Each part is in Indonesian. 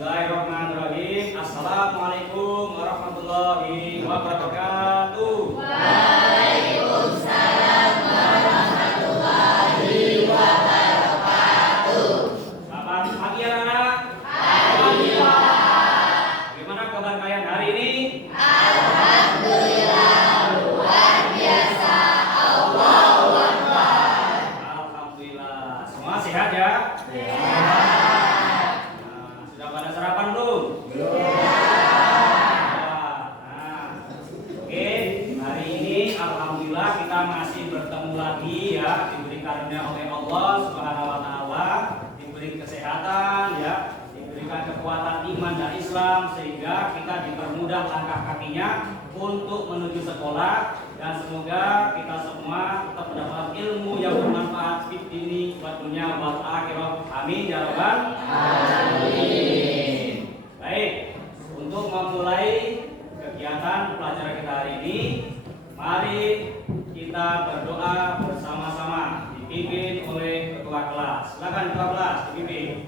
Bismillahirrahmanirrahim. Assalamualaikum warahmatullahi wabarakatuh. Waalaikumsalam warahmatullahi wabarakatuh. Selamat pagi anak-anak. Alhamdulillah. Bagaimana kabar kalian hari ini? Alhamdulillah luar biasa. Allahu Akbar. Alhamdulillah. Semua sehat ya? Sudah pada sarapan belum? Oke, hari ini alhamdulillah kita masih bertemu lagi ya, diberi karunia oleh Allah Subhanahu wa taala, diberi kesehatan ya, diberikan kekuatan iman dan Islam sehingga kita dipermudah langkah kakinya untuk menuju sekolah dan semoga kita semua tetap mendapat ilmu yang bermanfaat di ini buat dunia wal akhirah. Amin ya rabbal alamin. Baik, untuk memulai kegiatan pelajaran kita hari ini, mari kita berdoa bersama-sama dipimpin oleh ketua kelas. Silakan ketua kelas dipimpin.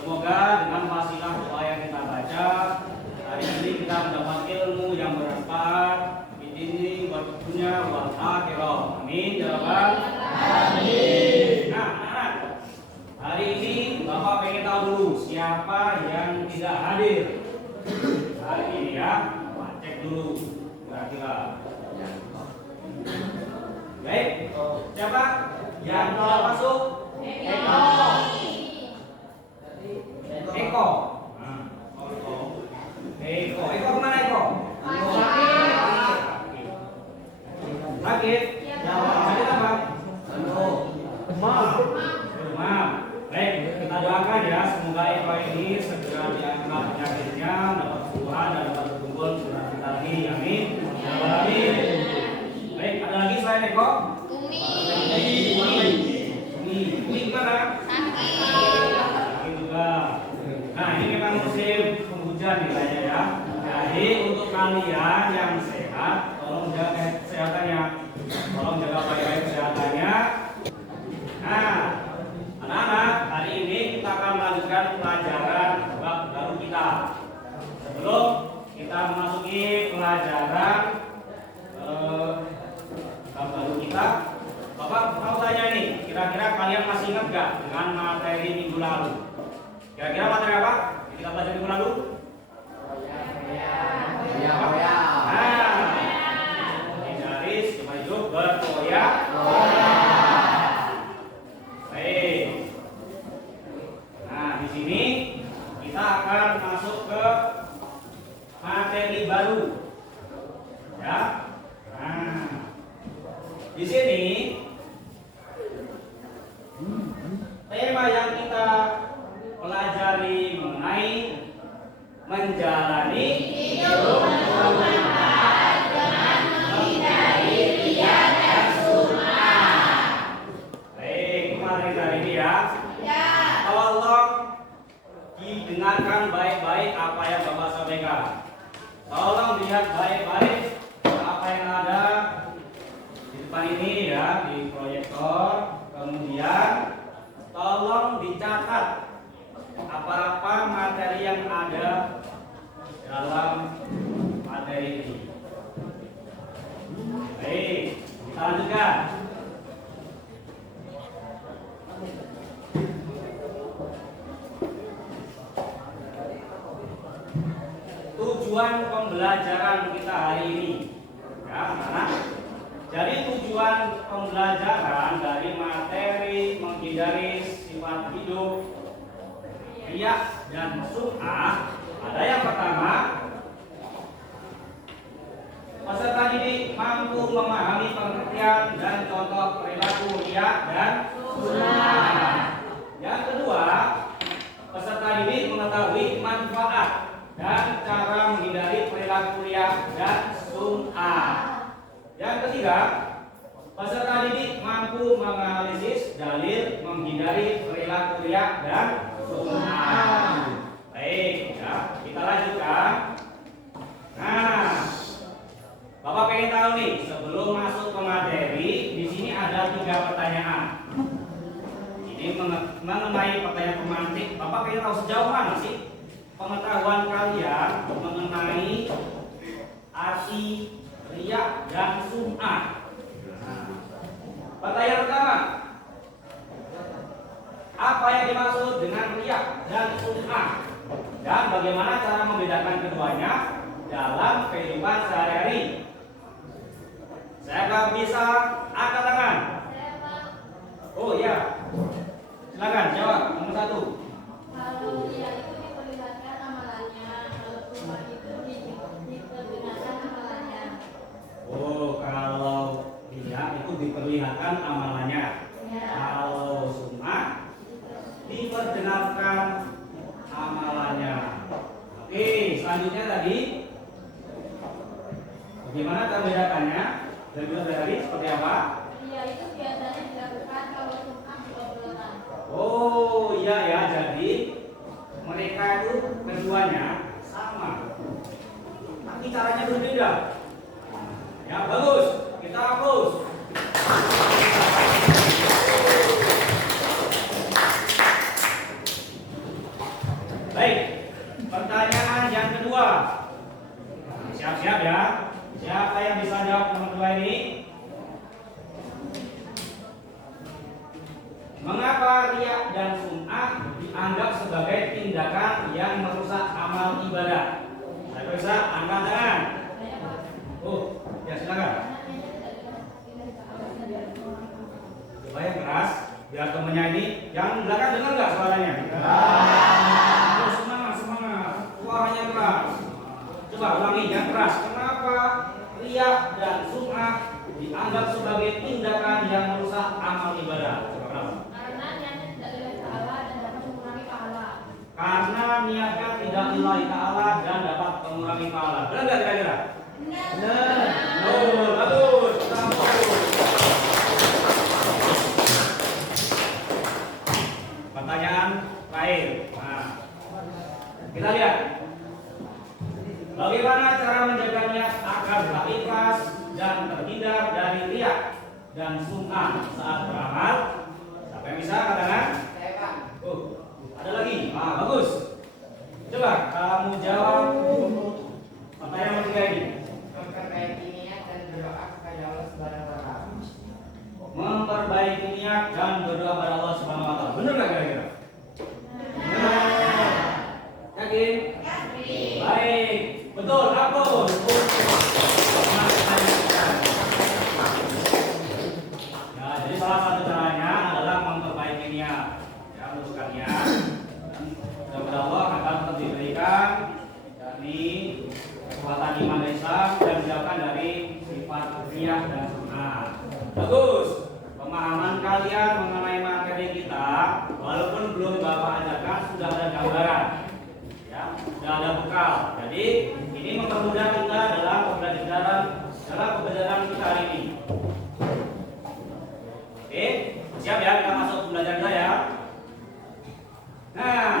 Semoga dengan wasilah doa yang kita baca hari ini kita mendapat ilmu yang bermanfaat di sini buat dunia wal akhirah. Amin ya rabbal alamin. Nah, anak-anak, hari ini Bapak pengen tahu dulu siapa yang tidak hadir hari ini ya. Bapak cek dulu kira-kira. Baik, siapa yang tidak masuk? Eko. Eko kemana Eko? Sakit. Sakit apa? Demam. Baik, kita doakan ya semoga Eko ini segera diangkat penyakitnya, mendapat kesembuhan dan dapat berkumpul segera kita lagi. Amin. Amin. Baik, ada lagi selain Eko? Umi gimana? Sakit juga. Nah, ini memang musim penghujan nih kayaknya ya. Jadi untuk kalian yang sehat, tolong jaga kesehatannya. Tolong jaga baik-baik kesehatannya. Nah, anak-anak, hari ini kita akan melanjutkan pelajaran bab baru kita. Sebelum kita memasuki pelajaran bab baru kita, Bapak mau tanya nih, kira-kira kalian masih ingat gak dengan materi minggu lalu? Kira-kira materi apa? Kita belajar minggu lalu? Garis, kemaju, berkoyak. Baik. Nah, di sini kita akan masuk ke materi baru. Ya. Nah, di sini tema yang kita pelajari mengenai menjalani hidup bermanfaat dengan menghindari riya dan sum'ah. Baik, kemarin dari ini ya. Ya. Tolong didengarkan baik-baik apa yang Bapak sampaikan. Tolong lihat baik-baik apa yang ada di depan ini ya, di proyektor. Kemudian tolong dicatat apa-apa materi yang ada dalam materi ini. Baik, kita lanjutkan. Tujuan pembelajaran kita hari ini, ya, anak. Jadi tujuan pembelajaran dari materi menghindari sifat hidup riya dan sum'ah ada yang pertama, peserta didik mampu memahami pengertian dan contoh perilaku riya dan sum'ah. Yang kedua, peserta didik mengetahui manfaat dan cara menghindari perilaku riya dan sum'ah. Yang ketiga, peserta didik mampu menganalisis dalil menghindari perilaku riya dan sum'ah. Baik, ya, kita lanjutkan. Nah, Bapak pengen tahu nih, sebelum masuk ke materi, di sini ada 3 pertanyaan. Ini mengenai pertanyaan pemantik. Bapak pengen tahu sejauh mana sih pengetahuan kalian mengenai arti riya dan sum'ah. Pertanyaan pertama, apa yang dimaksud dengan riya dan sum'ah dan bagaimana cara membedakan keduanya dalam kehidupan sehari-hari? Saya nggak bisa angkat tangan. Oh iya, silakan jawab. Nomor 1. Kalau riya itu diperlihatkan amalannya, kalau sum'ah itu diperlihatkan amalannya. Oh, kalau riya itu diperlihatkan amalannya. Ya. Kalau sum'ah diperdengarkan amalannya. Oke, selanjutnya tadi bagaimana cara membedakannya? Dan juga tadi seperti apa? Riya itu biasanya dilakukan kalau sum'ah diobrolan. Oh iya ya, jadi mereka itu keduanya sama, tapi caranya berbeda. Ya bagus, kita hapus. Baik, pertanyaan yang kedua. Siap-siap ya. Siapa yang bisa jawab nomor 2 ini? Mengapa riya dan sum'ah dianggap sebagai tindakan yang merusak amal ibadah? Saya periksa angkat tangan. Oh, ya silakan. Coba yang keras, biar temennya ini yang belakang dengar nggak suaranya? Oh, semangat, semangat. Suaranya keras. Coba ulangi yang keras. Kenapa riya dan sum'ah dianggap sebagai tindakan yang merusak amal ibadah? Coba kenapa? Karena niatnya tidak lillahi ta'ala dan dapat mengurangi pahala. Karena niatnya tidak lillahi ta'ala dan dapat mengurangi pahala. Benar nggak kira-kira? Benar. Oh, bagus. Bagus. Pertanyaan terakhir. Nah, kita lihat. Bagaimana cara menjaga niat agar tetap ikhlas dan terhindar dari riya dan sum'ah saat beramal? Siapa yang bisa katakan? Oh, ada lagi. Ah, bagus. Coba kamu jawab pertanyaan nomor 3 ini. Memperbaiki niat dan berdoa kepada Allah Subhanahu wa taala. Memperbaiki niat dan berdoa kepada Allah Subhanahu wa taala. Benar enggak kira-kira? Benar. Yakin? Baik. Betul, hapus. Ya, jadi salah satu caranya adalah memperbaiki niat. Ya, menunjukkan niat. Dan kepada Allah akan tetap diberikan dari kekuatan iman Islam dan dijauhkan dari sifat riya dan sum'ah. Bagus. Pemahaman kalian mengenai materi kita, walaupun belum Bapak ajarkan, sudah ada gambaran. Ya. sudah ada bekal. Jadi ini mempermudah kita dalam pembelajaran kita hari ini. Oke, siap ya, kita masuk pembelajaran kita ya. Nah,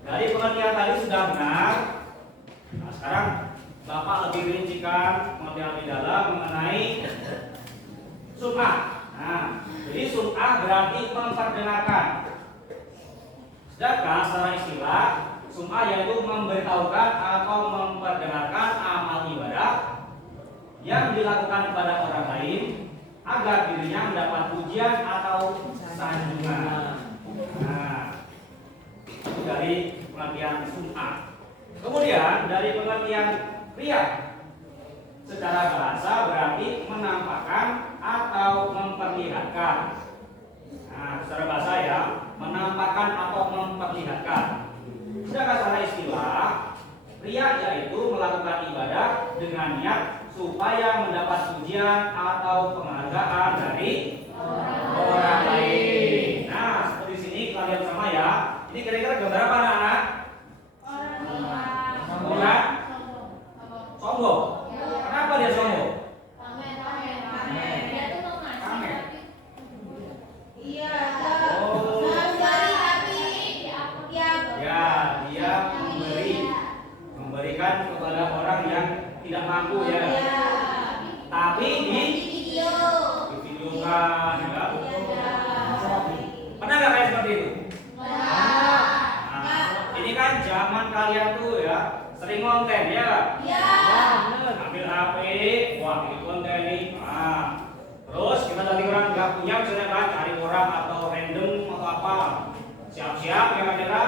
dari pengertian tadi sudah benar. Nah, sekarang Bapak lebih rincikan pengertian lebih dalam mengenai sum'ah. Nah, jadi sum'ah berarti memperdengarkan. Sedangkan secara istilah sum'ah yaitu memberitahukan atau memperdengarkan amal ibadah yang dilakukan kepada orang lain agar dirinya mendapat pujian atau sanjungan. Nah, itu dari pengertian sum'ah. Kemudian dari pengertian riya, secara bahasa berarti menampakkan atau memperlihatkan. Nah, secara bahasa ya, menampakkan atau memperlihatkan. Sedangkan secara istilah, riya yaitu melakukan ibadah dengan niat supaya mendapat pujian atau penghargaan dari orang lain. Nah, seperti sini kalian sama ya. Ini kira-kira gambar apa anak-anak? Orang sombong. Kenapa dia sombong? Memberikan kepada orang yang tidak mampu ya. Tapi divideokan ya. Pernah nggak kayak seperti itu? Nah, ini kan zaman kalian tuh ya sering konten ya. Ambil HP, wah ini konten nih. Nah, terus kita dari orang nggak punya misalnya kan cari orang atau random atau apa. Siap-siap ya kira.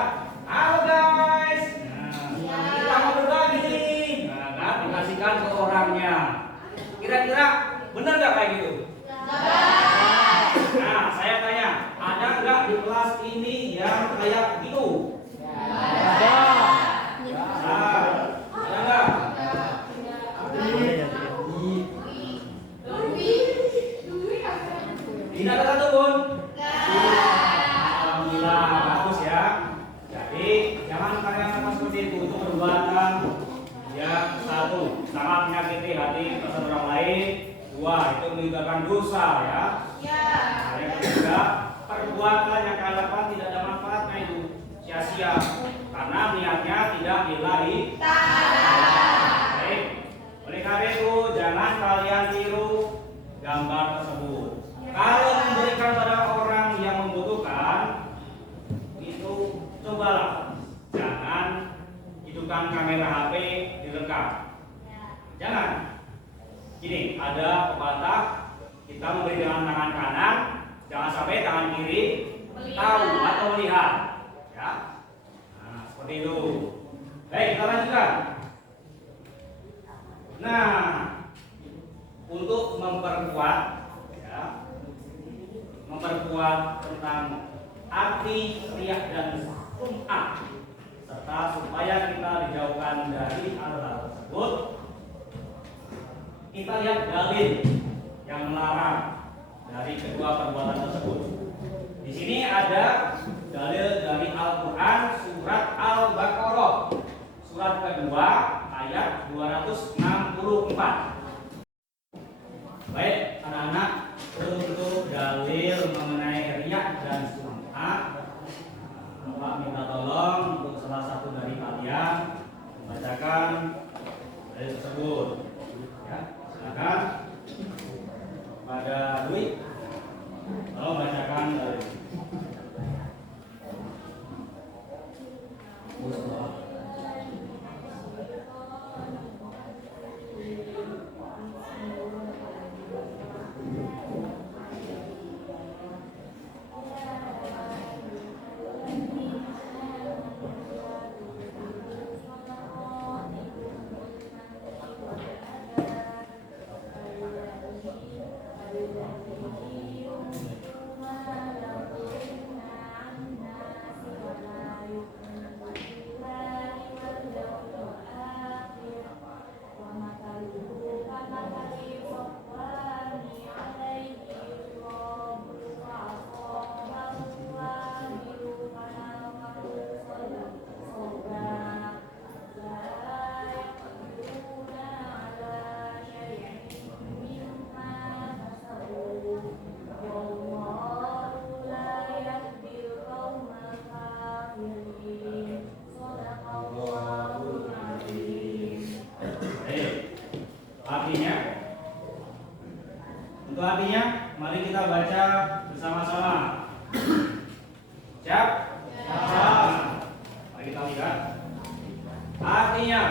Halo guys. Kita mau berbagi nih. Nah, kan dikasihkan ke orangnya. Kira-kira benar nggak kayak gitu? Nah, saya tanya, ada nggak di kelas ini yang kayak gitu? Ada. Ada nggak? Tidak ada satupun. Alhamdulillah, bagus ya. Jadi jangan kalian sama seperti itu untuk perbuatan yang satu, sangat menyakiti hati perasaan orang lain. Dua, itu meninggalkan dosa ya. Nah, yang ketiga, perbuatan yang kalian lakukan tidak ada manfaatnya itu, sia-sia karena niatnya tidak lillahi ta'ala. Baik. Oleh karena itu jangan kalian tiru gambar tersebut. Kalau memberikan pada orang yang membutuhkan itu cobalah jangan hidupkan kamera HP direkam. Jangan. Gini, ada pepatah kita memberi dengan tangan kanan, jangan sampai tangan kiri tahu atau melihat. Ya. Nah, seperti itu. Baik, kita lanjutkan. Nah, untuk memperkuat tentang arti riya dan sum'ah serta supaya kita dijauhkan dari hal tersebut, kita lihat dalil yang melarang dari kedua perbuatan tersebut. Di sini ada dalil dari Al-Quran surat Al-Baqarah surat kedua ayat 264. Baik anak-anak, untuk dalil mengenai riya dan sum'ah, Bapak minta tolong untuk salah satu dari kalian membacakan dalil tersebut. Ya, silakan pada Dwi, tolong bacakan dalil. Mari kita baca bersama-sama. Siap? Siap. Mari kita lihat. Artinya,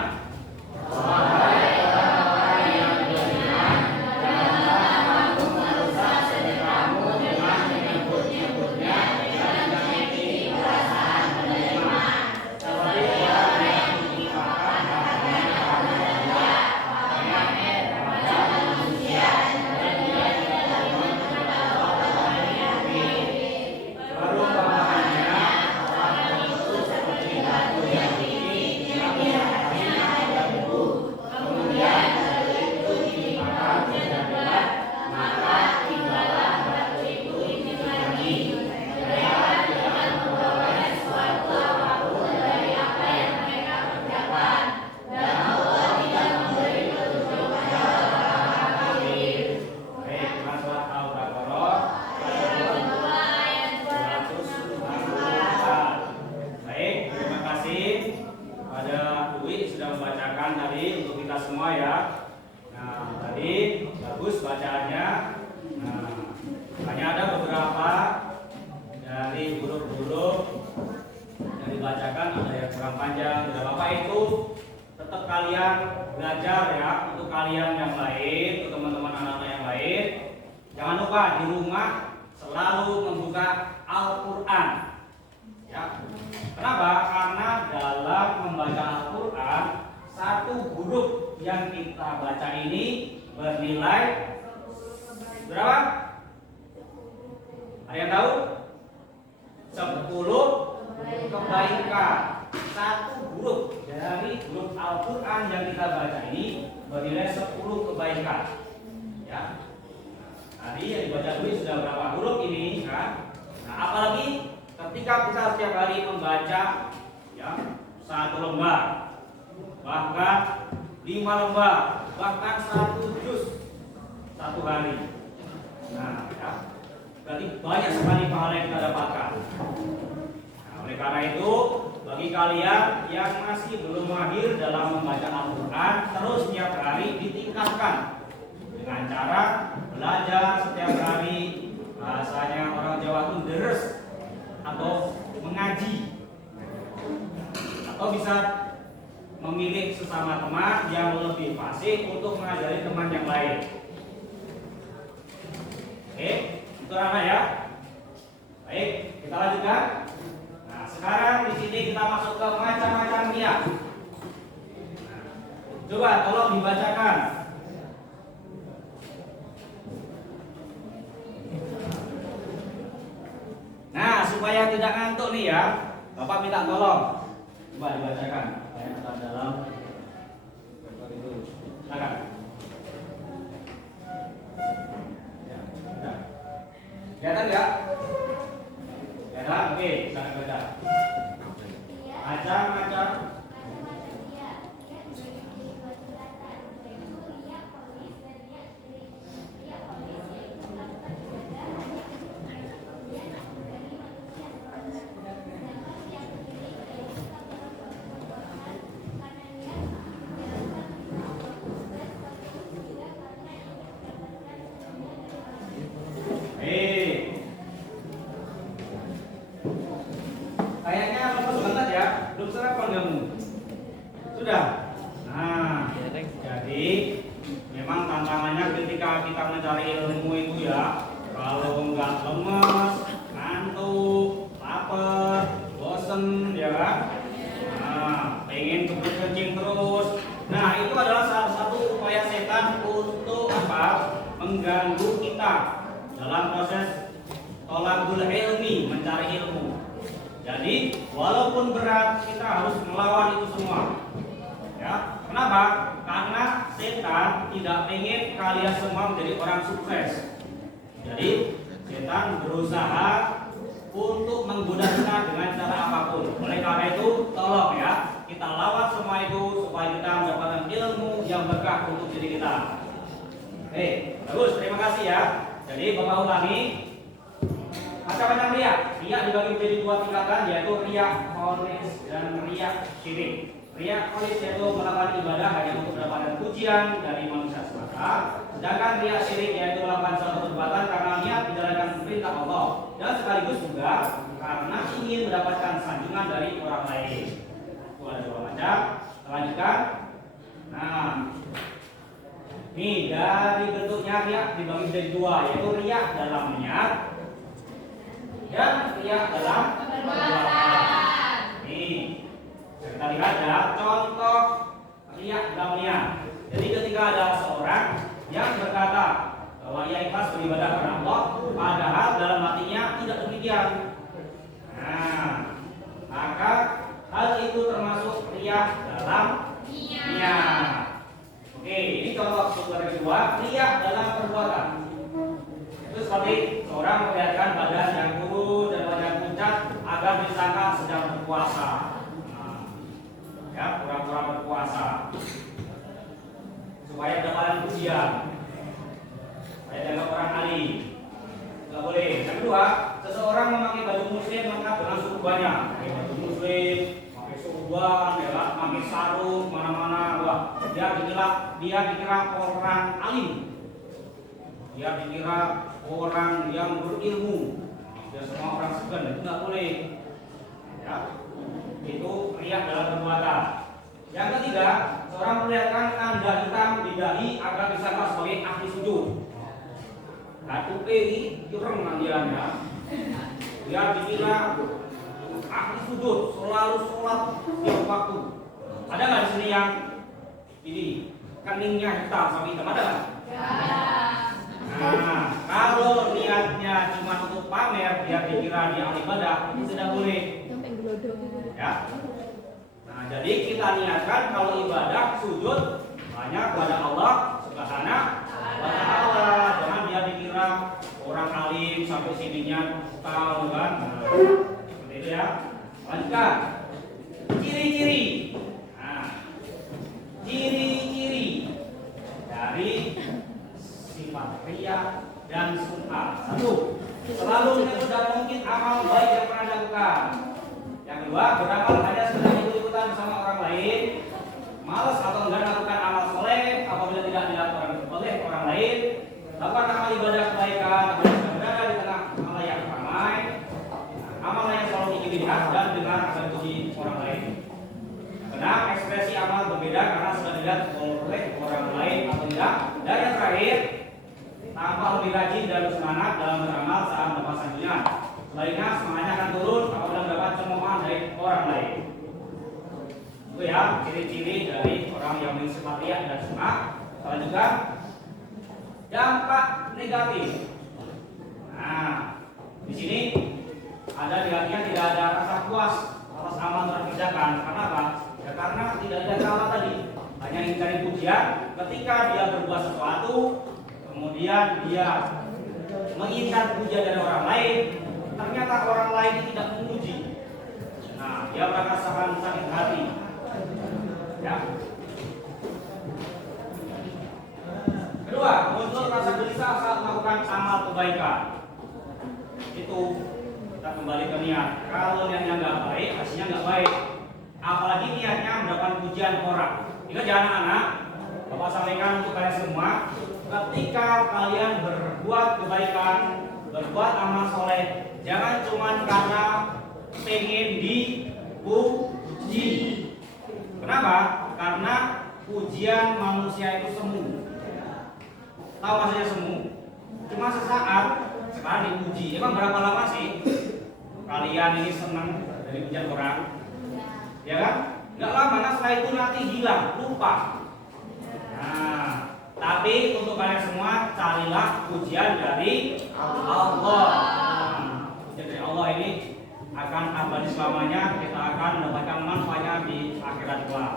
semua ya. Nah, tadi bagus bacaannya. Nah, hanya ada beberapa dari huruf-huruf yang dibacakan ada yang kurang panjang. Tidak apa-apa itu, tetap kalian belajar ya. Untuk kalian yang lain, untuk teman-teman anak-anak yang lain, jangan lupa di rumah selalu membuka Al-Quran. Ya. Kenapa? Karena dalam membaca Al-Quran, satu huruf yang kita baca ini bernilai berapa? Ada yang tahu? 10 kebaikan. Satu huruf dari huruf Al-Quran yang kita baca ini bernilai 10 kebaikan. Ya. Tadi yang dibaca dulu sudah berapa huruf ini kan? Nah, apalagi ketika kita setiap hari membaca ya, 1 lembar, bahkan 5 lembar, bahkan 1 juz 1 hari. Nah, ya, berarti banyak sekali pahala yang kita dapatkan. Nah, oleh karena itu, bagi kalian yang masih belum mahir dalam membaca Al-Quran, terus setiap hari ditingkatkan dengan cara belajar setiap hari. Bahasanya orang Jawa itu deres atau mengaji, atau bisa memilih sesama teman yang lebih fasih untuk mengajari teman yang lain. Oke, itu anak ya. Baik, kita lanjutkan. Nah, sekarang di sini kita masuk ke macam-macam riak. Coba tolong dibacakan. Nah, supaya tidak ngantuk nih ya, Bapak minta tolong. Coba dibacakan. Dalam itu silakan. Ya, sudah. Kelihatan nggak? Kelihatan? Oke, silakan baca. Macam-macam. Kayaknya bagus banget ya. Belum sarapan kamu? Sudah? Nah, jadi memang tantangannya ketika kita mencari ilmu itu ya, kalau nggak lemes, ngantuk, lapar, bosen ya kan? Nah, pengen kencing terus. Nah, itu adalah salah satu upaya setan untuk apa? Mengganggu kita dalam proses thalabul ilmi, mencari ilmu. Jadi walaupun berat kita harus melawan itu semua. Ya, kenapa? Karena setan tidak ingin kalian semua menjadi orang sukses. Jadi setan berusaha untuk menggoda kita dengan cara apapun. Oleh karena itu, tolong ya, kita lawan semua itu supaya kita mendapatkan ilmu yang berkah untuk diri kita. Oke, bagus, terima kasih ya. Jadi Bapak ulangi. Macam-macam riak. Riak dibagi menjadi 2 tingkatan, yaitu riak kholis dan riak syirik. Riya kholis yaitu melakukan ibadah hanya untuk mendapatkan pujian dari manusia semata. Sedangkan riya syirik yaitu melakukan suatu perbuatan karena niat menjalankan perintah Allah dan sekaligus juga karena ingin mendapatkan sanjungan dari orang lain. Itu ada dua macam. Lanjutkan. Nah, nih dari bentuknya riya dibagi menjadi dua, yaitu riya dalam niat dan riya dalam perbuatan. Nih, kita lihat ya contoh riya dalam niat. Jadi ketika ada seorang yang berkata bahwa ia ikhlas beribadah kepada Allah, padahal dalam hatinya tidak demikian. Nah, maka hal itu termasuk riya dalam niat. Oke, ini contoh yang kedua, riya dalam perbuatan. Itu seperti seorang memperlihatkan badan yang kurus dan wajah pucat agar disangka sedang berpuasa. Ya, pura-pura berpuasa supaya dapatkan pujian, supaya dianggap orang alim. Tidak boleh. Yang kedua, seseorang memakai baju muslim lengkap dengan surbannya, pakai baju muslim, pakai surban, ya, pakai sarung, mana-mana, wah, dia dikira orang alim, dia dikira orang yang berilmu, dia semua orang segan, itu tidak boleh. Ya. Itu riya dalam perbuatan. Yang ketiga, seorang memperlihatkan tanda hitam di dahi agar disangka sebagai ahli sujud. Nah, ini kurang mandiannya. Dia dikira ahli sujud, selalu sholat di waktu. Ada nggak di sini yang ini keningnya hitam sampai hitam, ada nggak? Nah, kalau niatnya cuma untuk pamer, dia dikira dia ahli ibadah, itu tidak boleh. Ya. Nah, jadi kita niatkan kalau ibadah sujud hanya kepada Allah Subhanahu wa taala. Jangan dia dikira orang alim sampai sininya tahu kan. Nah, seperti itu ya. Lanjutkan. Ciri-ciri. Nah, ciri-ciri dari sifat riya dan sum'ah. Satu, selalu menyebut dan mungkin amal baik yang pernah dilakukan. Yang kedua, beramal hanya sekedar ikut-ikutan bersama orang lain, malas atau enggan melakukan amal soleh apabila tidak dilakukan oleh orang lain, lakukan amal ibadah kebaikan apabila berada di tengah amal yang ramai, amal yang selalu ingin dilihat dan dengar akan dipuji orang lain. Karena ekspresi amal berbeda karena sudah dilihat oleh orang lain atau tidak. Dan yang terakhir, tampak lebih rajin dan bersemangat dalam beramal saat mendapat sanjungan. Sebaliknya semangatnya akan turun apabila mendapat cemoohan dari orang lain. Itu ya ciri-ciri dari orang yang memiliki sifat riya dan sum'ah. Selanjutnya dampak negatif. Nah, di sini ada di hatinya tidak ada rasa puas atas amal yang dikerjakan. Karena apa? Ya karena tidak ada salah tadi. Hanya ingin cari pujian. Ketika dia berbuat sesuatu, kemudian dia menginginkan pujian dari orang lain, ternyata orang lain tidak memuji. Nah, dia merasakan sakit hati. Ya. Kedua, muncul rasa gelisah saat melakukan amal kebaikan. Itu kita kembali ke niat. Kalau niatnya nggak baik, hasilnya nggak baik. Apalagi niatnya mendapatkan pujian orang. Ingat ya anak-anak, Bapak sampaikan untuk kalian semua, ketika kalian berbuat kebaikan, berbuat amal soleh, jangan cuma karena pengen dipuji. Kenapa? Karena pujian manusia itu semu. Tahu maksudnya semu? Cuma sesaat, sekarang dipuji. Emang berapa lama sih kalian ini senang dari pujian orang? Ya kan? Nggak lama, nah setelah itu nanti hilang, lupa. Nah, tapi untuk kalian semua carilah pujian dari Allah. Pujian dari Allah ini akan abadi selamanya, kita akan mendapatkan manfaatnya di akhirat kelak.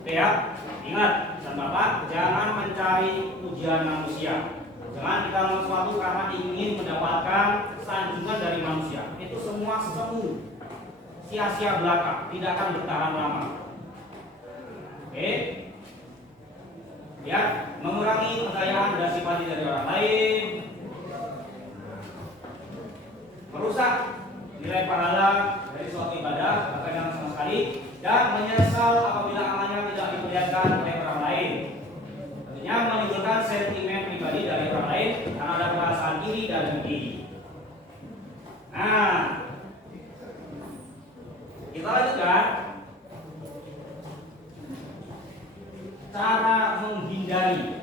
Oke ya, ingat dan Bapak, jangan mencari pujian manusia. Jangan kita melakukan sesuatu karena ingin mendapatkan sanjungan dari manusia. Itu semua semu, sia-sia belaka, tidak akan bertahan lama. Oke. Ya, mengurangi kekayaan dan simpati dari orang lain, merusak nilai pahala dari suatu ibadah, bahkan yang sama sekali, dan menyesal diperlihatkan oleh orang lain. Tentunya menimbulkan sentimen pribadi dari orang lain karena ada perasaan iri dan dengki. Nah, kita lanjutkan cara menghindari.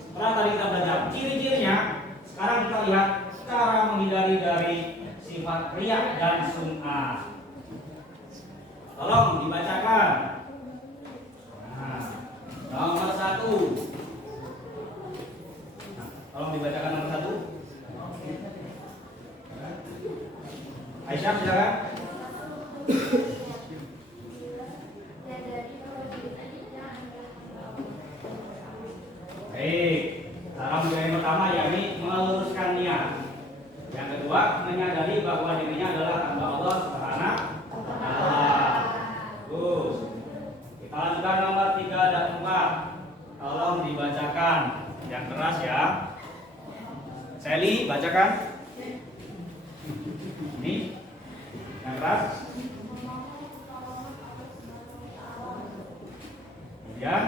Setelah tadi kita belajar ciri-cirinya, sekarang kita lihat cara menghindari dari sifat riya dan sum'ah. Tolong dibacakan. Nah, nomor 1. Tolong dibacakan nomor 1. Aisyah, silakan. Baik, cara yang pertama yakni meluruskan niat. Yang kedua, menyadari bahwa dirinya adalah hamba Allah Subhanahu wa taala. Bagus. Kita lanjutkan nomor 3 dan 4. Tolong dibacakan yang keras ya. Sally, bacakan. Ini yang keras. Kemudian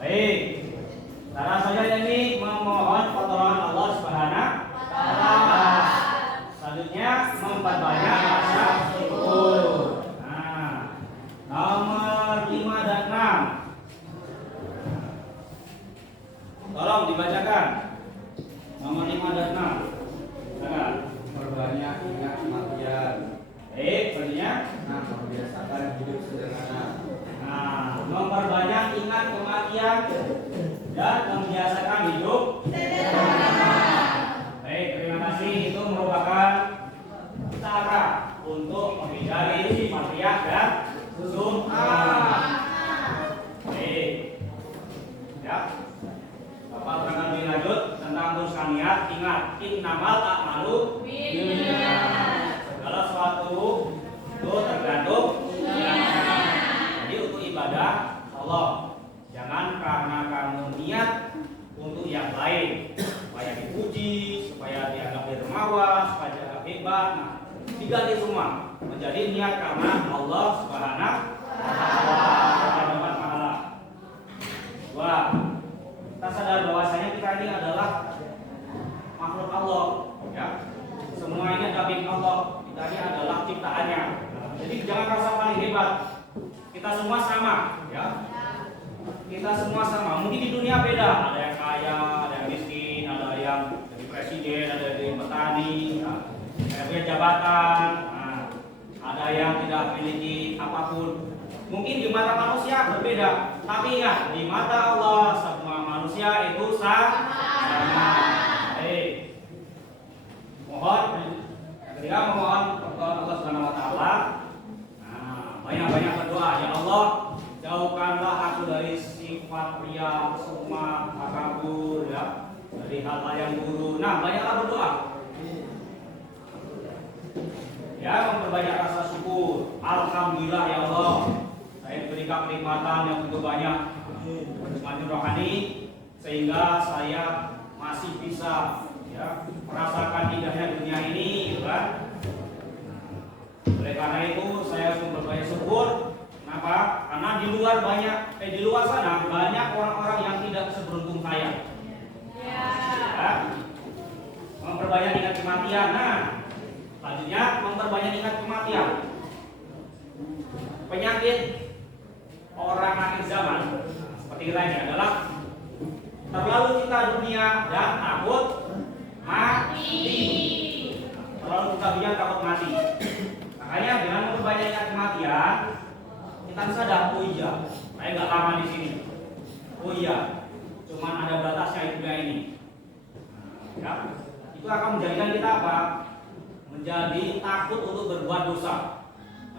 baik. Cara saja ini memohon pertolongan Allah Subhanahu wa taala. Selanjutnya memperbanyak rasa syukur. Nah, nomor 5 dan 6. Tolong dibacakan. Nomor 5 dan 6. Silakan. Perbanyak ingat kematian. Baik, selanjutnya. Nah, membiasakan hidup sederhana. Nah, memperbanyak ingat kematian dan membiasakan hidup sederhana. Baik, terima kasih. Itu merupakan cara untuk menghindari sifat riya dan sum'ah. Baik, ya. Bapak terangkan lebih lanjut tentang teruskan niat. Ingat, innamal a'malu binniyat. Segala sesuatu itu tergantung niatnya. Jadi untuk ibadah Allah, jangan karena kamu niat untuk yang lain, supaya dipuji, supaya dianggap dermawan, supaya dianggap hebat. Nah, diganti semua menjadi niat karena Allah Subhanahu wa taala dapat pahala. Wah, kita sadar bahwasanya kita ini adalah makhluk Allah, ya. Semua ini adalah milik Allah. Kita ini adalah ciptaannya. Jadi jangan merasa paling hebat. Kita semua sama, ya. Kita semua sama. Mungkin di dunia beda. Ada yang kaya, ada yang miskin, ada yang jadi presiden, ada yang jadi petani, ya. Ada punya jabatan, nah, ada yang tidak memiliki apapun. Mungkin di mata manusia berbeda, tapi ingat di mata Allah semua manusia itu sama. Baik. Mohon ketika memohon pertolongan Allah Subhanahu wa taala. Nah, banyak-banyak berdoa, ya Allah, jauhkanlah aku dari sifat riya, sum'ah, takabur, ya, dari hal-hal yang buruk. Nah, banyaklah berdoa. Ya, memperbanyak rasa syukur. Alhamdulillah ya Allah, saya diberikan kenikmatan yang begitu banyak, semakin rohani, sehingga saya masih bisa, ya, merasakan indahnya dunia ini, gitu kan. Oleh karena itu saya harus memperbanyak syukur. Kenapa? Karena di luar sana banyak orang-orang yang tidak seberuntung saya. Ya. Memperbanyak ingat kematian. Nah, selanjutnya memperbanyak ingat kematian. Penyakit orang akhir zaman seperti kita ini adalah terlalu cinta dunia dan takut mati. Terlalu cinta dunia takut mati. Makanya dengan memperbanyak ingat kematian, kita sadar, oh iya, saya nggak lama di sini. Oh iya, cuman ada batasnya dunia ini. Ya, itu akan menjadikan kita apa? Menjadi takut untuk berbuat dosa.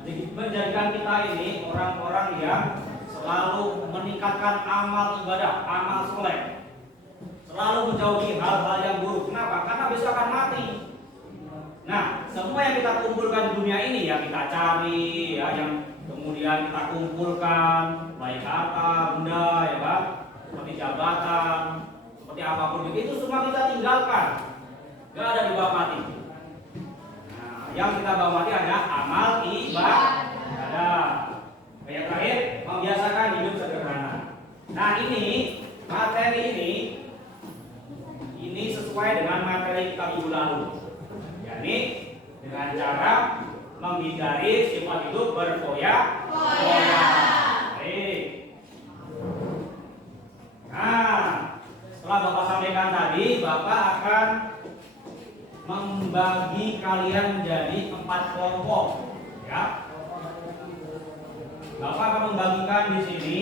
Menjadikan kita ini orang-orang yang selalu meningkatkan amal ibadah, amal soleh, selalu menjauhi hal-hal yang buruk. Kenapa? Karena besok akan mati. Nah, semua yang kita kumpulkan di dunia ini ya kita cari, ya, yang kemudian kita kumpulkan, baik harta, benda, ya Pak, seperti jabatan, seperti apapun itu semua kita tinggalkan. Gak ada di bawah mati. Nah, yang kita bawa mati ada amal ibadah. berfoya-foya. Baik. Nah, setelah Bapak sampaikan tadi, Bapak akan membagi kalian menjadi 4 kelompok, ya. Bapak akan membagikan di sini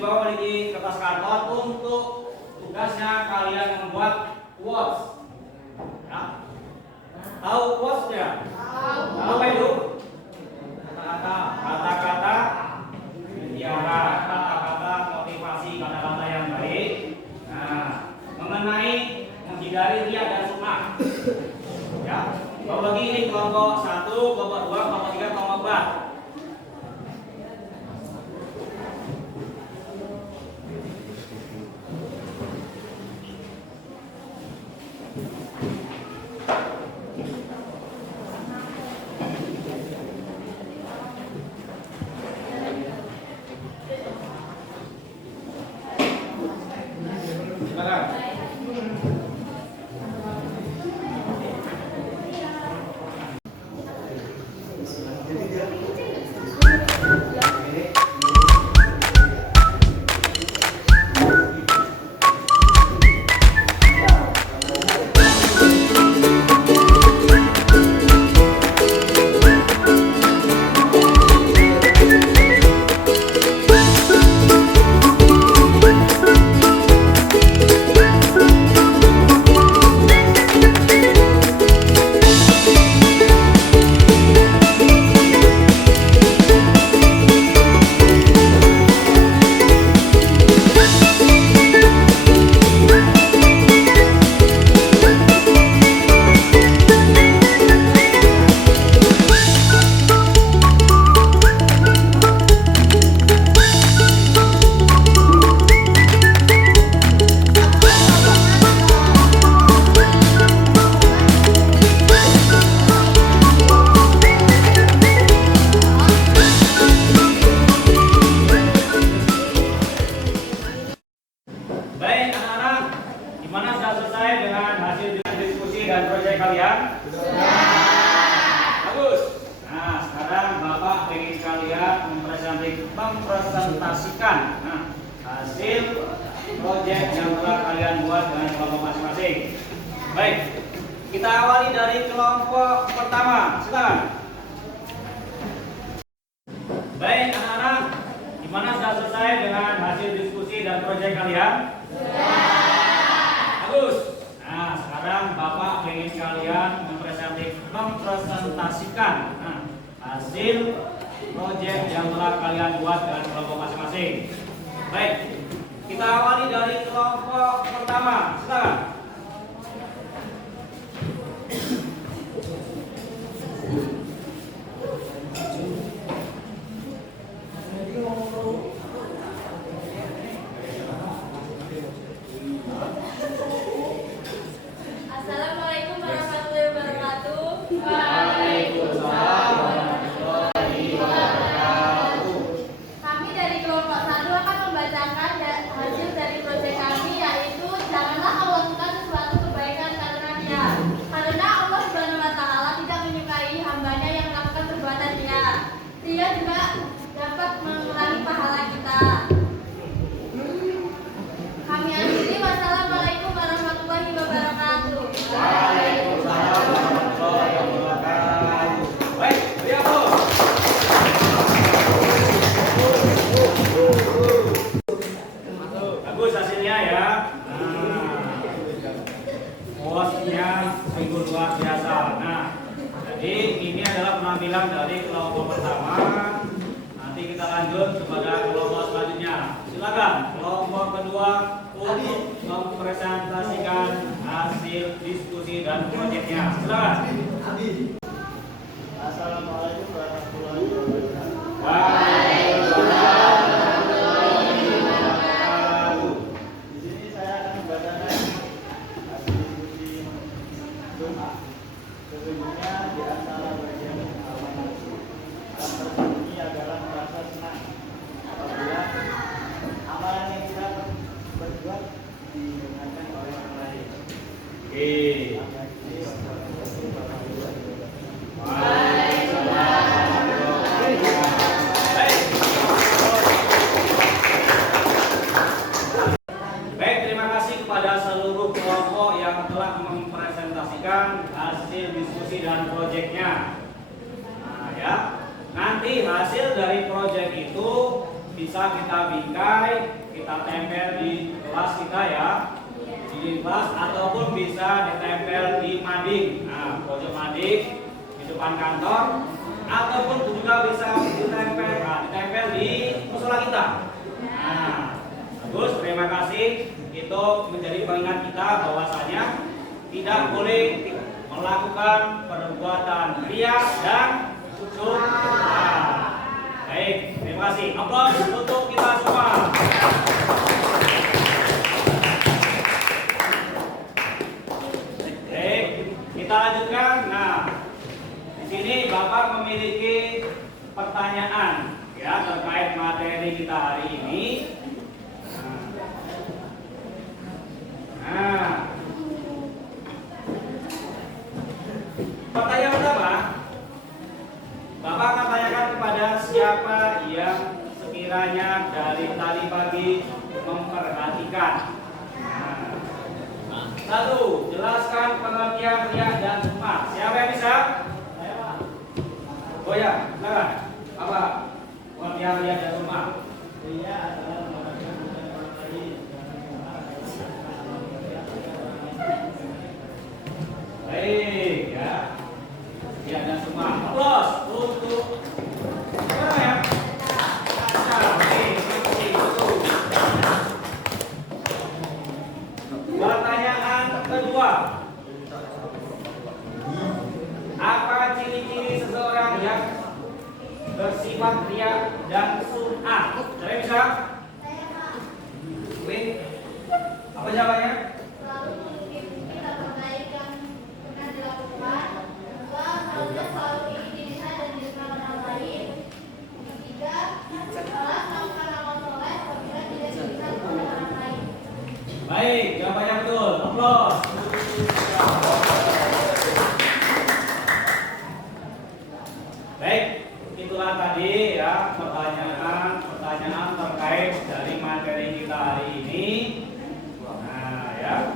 Bapak memiliki kertas karton untuk tugasnya kalian membuat quotes. Ya. Tahu quotes ya? Tahu apa itu? Kata-kata mutiara, kata-kata motivasi, kata-kata yang baik. Nah, mengenai menghindari riya dan sum'ah. Ya. Bapak bagi ini kelompok 1, kelompok 2, kelompok 3, kelompok 4. Baik anak-anak, gimana sudah selesai dengan hasil diskusi dan proyek kalian? Sudah. Bagus. Nah, sekarang Bapak ingin kalian mempresentasikan hasil proyek yang telah kalian buat dengan kelompok masing-masing. Baik, kita awali dari kelompok pertama. Silakan. Baik anak-anak, gimana sudah selesai dengan hasil diskusi dan proyek kalian? Bagus. Nah, sekarang Bapak ingin kalian mempresentasikan hasil proyek yang telah kalian buat dengan kelompok masing-masing. Baik, kita awali dari kelompok pertama. Silakan. Assalamualaikum warahmatullahi wabarakatuh. Waalaikumsalam warahmatullahi wabarakatuh. Kami dari kelompok 1 akan membacakan hasil dari proyek kami, yaitu janganlah melakukan sesuatu kebaikan karena Dia. Karena Allah Subhanahu wa taala tidak menyukai hambanya yang melakukan perbuatan Dia. Dia juga dapat mengurangi pahala kita. Kami akhiri, wassalamualaikum warahmatullahi wabarakatuh. Waalaikumsalam warahmatullahi wabarakatuh. Baik, beri aplaus. Bagus hasilnya ya. Bosnya sungguh luar biasa. Nah, jadi ini adalah penampilan dari kelompok pertama. Nanti kita lanjut kepada kelompok selanjutnya. Silakan kelompok kedua untuk mempresentasikan hasil diskusi dan proyeknya. Silakan. Assalamualaikum warahmatullahi wabarakatuh. Waalaikumsalam warahmatullahi wabarakatuh. Di sini saya akan membacakan hasil diskusi Jumat. Sesungguhnya di antara bagian amalan tersembunyi adalah merasa senang apabila amalan yang kita berbuat didengarkan oleh orang lain. Oke. Baik, terima kasih kepada seluruh kelompok yang telah mempresentasikan hasil diskusi dan proyeknya. Nah, ya. Nanti hasil dari proyek itu bisa kita bingkai, kita tempel di kelas kita ya. Di kelas ataupun bisa ditempel di mading. Nah, pojok mading di depan kantor ataupun juga bisa ditempel di musola kita. Nah, bagus, terima kasih. Itu menjadi pengingat kita bahwasanya tidak boleh melakukan perbuatan riya dan sum'ah. Baik, terima kasih. Aplaus untuk kita semua. Baik, kita lanjutkan. Nah, di sini Bapak memiliki pertanyaan ya terkait materi kita hari ini. Nah, pertanyaan pertama, Bapak akan tanyakan kepada siapa yang sekiranya dari tadi pagi memperhatikan. Nah, satu, jelaskan pengertian riya dan sum'ah. Siapa yang bisa? Saya, Pak. Oh ya, silakan. Apa pengertian riya dan sum'ah? Riya adalah melakukan bukan orang lain. Baik ya. Ya dan semua. Aplaus untuk siapa ya? Kaca. Pertanyaan kedua. Apa ciri-ciri seseorang yang bersifat riya dan sum'ah? Saya bisa? Win. Apa jawabannya? Selalu mengikuti terbaik yang pernah dilakukan. Dua, selalu ingin dilihat dan dikenal orang lain. Ketiga, malas melakukan amal soleh apabila tidak dilihat oleh orang lain. Baik, jawabannya betul. Aplaus. Baik, itulah tadi ya pertanyaan terkait dari materi kita hari ini. Nah, ya.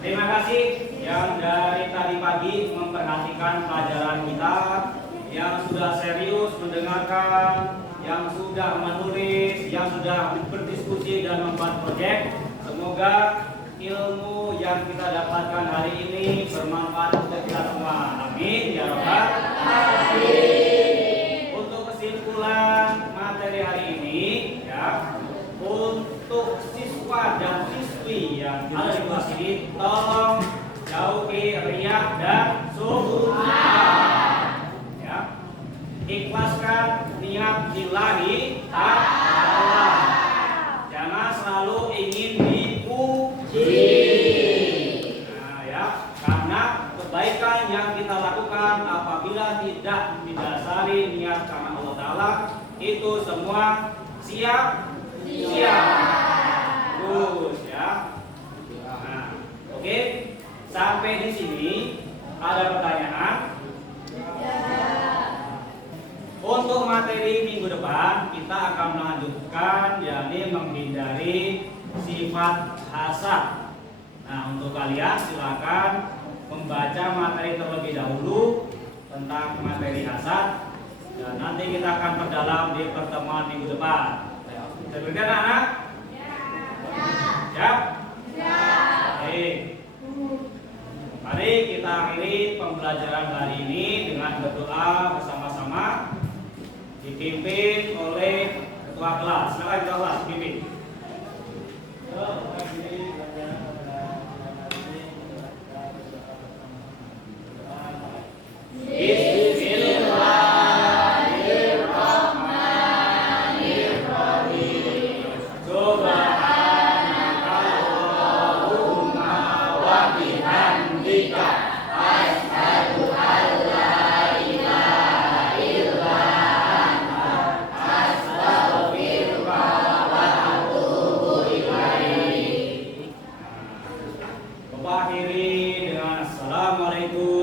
Terima kasih yang dari tadi pagi memperhatikan pelajaran kita, yang sudah serius mendengarkan, yang sudah menulis, yang sudah berdiskusi dan membuat proyek. Semoga ilmu yang kita dapatkan hari ini bermanfaat untuk kita semua. Amin ya rabbal alamin. Untuk kesimpulan materi hari ini ya, untuk siswa dan siswi yang ada di kelas ini, tolong jauhi riya dan sum'ah. Ya. Ikhlaskan niat lillahi ta'ala. Jangan selalu ingin dipuji. Nah, ya, karena kebaikan yang kita lakukan apabila tidak didasari niat karena Allah Ta'ala, itu semua sia-sia. Terus ya. Nah, oke. Sampai di sini ada pertanyaan? Untuk materi minggu depan kita akan melanjutkan yakni menghindari sifat hasad. Nah, untuk kalian silakan membaca materi terlebih dahulu tentang materi hasad dan nanti kita akan perdalam di pertemuan minggu depan. Seperti anak-anak? Siap? Baik. Mari kita akhiri pembelajaran hari ini dengan berdoa bersama-sama dipimpin oleh ketua kelas. Silakan ketua kelas pimpin. Lupa akhiri dengan assalamualaikum